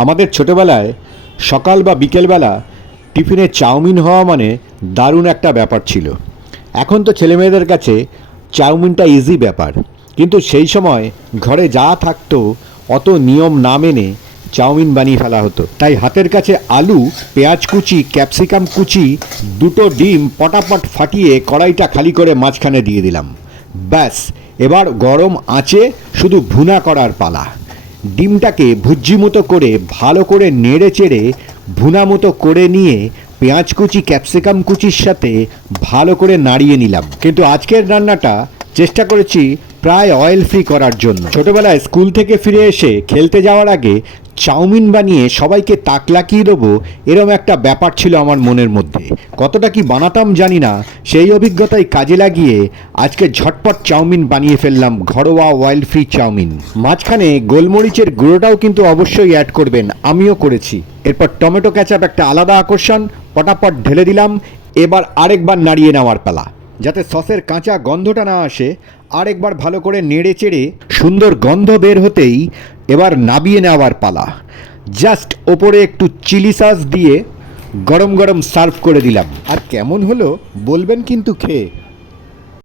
আমাদের ছোটবেলায় সকাল বা বিকেলবেলা টিফিনে চাউমিন হওয়া মানে দারুণ একটা ব্যাপার ছিল। এখন তো ছেলেমেয়েদের কাছে চাউমিনটা ইজি ব্যাপার, কিন্তু সেই সময় ঘরে যা থাকতো অত নিয়ম না মেনে চাউমিন বানিয়ে ফেলা হতো। তাই হাতের কাছে আলু, পেঁয়াজ কুচি, ক্যাপসিকাম কুচি, দুটো ডিম পটাপট ফাটিয়ে কড়াইটা খালি করে মাঝখানে দিয়ে দিলাম। ব্যাস, এবার গরম আঁচে শুধু ভুনা করার পালা। ডিমটাকে ভুজ্জি মতো করে ভালো করে নেড়ে চেড়ে ভুনা মতো করে নিয়ে পেঁয়াজ কুচি ক্যাপসিকাম কুচির সাথে ভালো করে নাড়িয়ে নিলাম। কিন্তু আজকের রান্নাটা চেষ্টা করেছি প্রায় অয়েল ফ্রি করার জন্য। ছোটবেলায় স্কুল থেকে ফিরে এসে খেলতে যাওয়ার আগে চাউমিন বানিয়ে সবাইকে তাক লাগিয়ে দেবো, এরম একটা ব্যাপার ছিল আমার মনের মধ্যে। কতটা কি বানাতাম জানি না, সেই অভিজ্ঞতাই কাজে লাগিয়ে আজকে ঝটপট চাউমিন বানিয়ে ফেললাম, ঘরোয়া অয়েল ফ্রি চাউমিন। মাঝখানে গোলমরিচের গুঁড়োটাও কিন্তু অবশ্যই অ্যাড করবেন, আমিও করেছি। এরপর টমেটো ক্যাচাপ একটা আলাদা আকর্ষণ, পটাপট ঢেলে দিলাম। এবার আরেকবার নাড়িয়ে নেওয়ার পালা, যাতে সসের কাঁচা গন্ধটা না আসে। আরেকবার ভালো করে নেড়ে চেড়ে সুন্দর গন্ধ বের হতেই এবার নাবিয়ে নেওয়ার পালা। জাস্ট ওপরে একটু চিলি সস দিয়ে গরম গরম সার্ভ করে দিলাম। আর কেমন হলো বলবেন কিন্তু খেয়ে।